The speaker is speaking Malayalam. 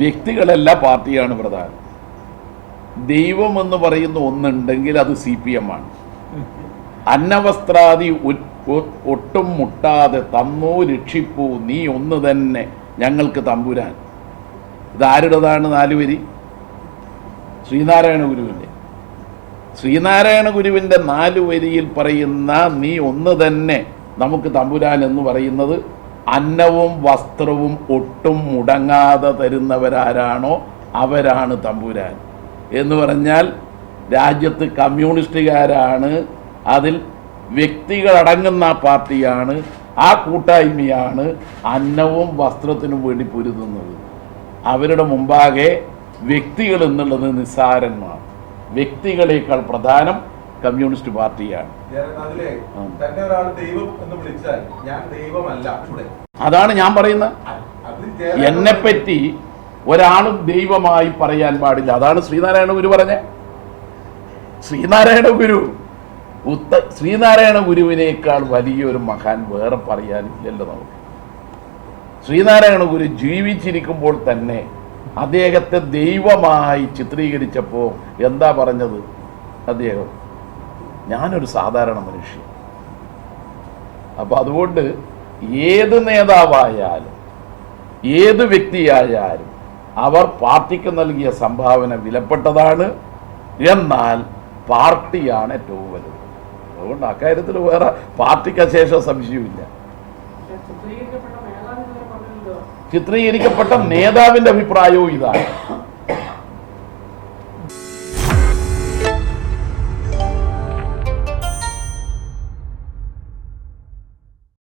വ്യക്തികളല്ല പാർട്ടിയാണ് പ്രധാനം. ദൈവം എന്ന് പറയുന്ന ഒന്നുണ്ടെങ്കിൽ അത് CPM ആണ്. അന്നവസ്ത്രാദി ഒട്ടും മുട്ടാതെ തന്നോ രക്ഷിപ്പൂ നീ ഒന്ന് തന്നെ ഞങ്ങൾക്ക് തമ്പുരാൻ. ഇതാരുടേതാണ് 4 വരി? ശ്രീനാരായണ ഗുരുവിൻ്റെ. ശ്രീനാരായണ ഗുരുവിൻ്റെ 4 വരിയിൽ പറയുന്ന നീ ഒന്ന് തന്നെ നമുക്ക് തമ്പുരാൻ എന്ന് പറയുന്നത് അന്നവും വസ്ത്രവും ഒട്ടും മുടങ്ങാതെ തരുന്നവരാരാണോ അവരാണ് തമ്പുരാൻ എന്ന് പറഞ്ഞാൽ രാജ്യത്ത് കമ്മ്യൂണിസ്റ്റുകാരാണ്, അതിൽ വ്യക്തികളടങ്ങുന്ന പാർട്ടിയാണ്, ആ കൂട്ടായ്മയാണ് അന്നവും വസ്ത്രത്തിനും വേണ്ടി പൊരുതുന്നത്. അവരുടെ മുമ്പാകെ വ്യക്തികൾ എന്നുള്ളത് നിസ്സാരന്മാർ. വ്യക്തികളേക്കാൾ പ്രധാനം കമ്മ്യൂണിസ്റ്റ് പാർട്ടിയാണ്. അതാണ് ഞാൻ പറയുന്നത്. എന്നെപ്പറ്റി ഒരാളും ദൈവമായി പറയാൻ പാടില്ല. അതാണ് ശ്രീനാരായണ ഗുരു പറഞ്ഞ. ശ്രീനാരായണ ഗുരുവിനേക്കാൾ വലിയൊരു മഹാൻ വേറെ പറയാനില്ലല്ലോ നമുക്ക്. ശ്രീനാരായണ ഗുരു ജീവിച്ചിരിക്കുമ്പോൾ തന്നെ അദ്ദേഹത്തെ ദൈവമായി ചിത്രീകരിച്ചപ്പോൾ എന്താ പറഞ്ഞത് അദ്ദേഹം? ഞാനൊരു സാധാരണ മനുഷ്യൻ. അപ്പൊ അതുകൊണ്ട് ഏത് നേതാവായാലും ഏത് വ്യക്തിയായാലും അവർ പാർട്ടിക്ക് നൽകിയ സംഭാവന വിലപ്പെട്ടതാണ്. എന്നാൽ പാർട്ടിയാണ് ഏറ്റവും വലുത്. അതുകൊണ്ട് അക്കാര്യത്തിൽ വേറെ പാർട്ടിക്ക് ശേഷം സംശയമില്ല. ചിത്രീകരിക്കപ്പെട്ട നേതാവിന്റെ അഭിപ്രായവും ഇതാണ്.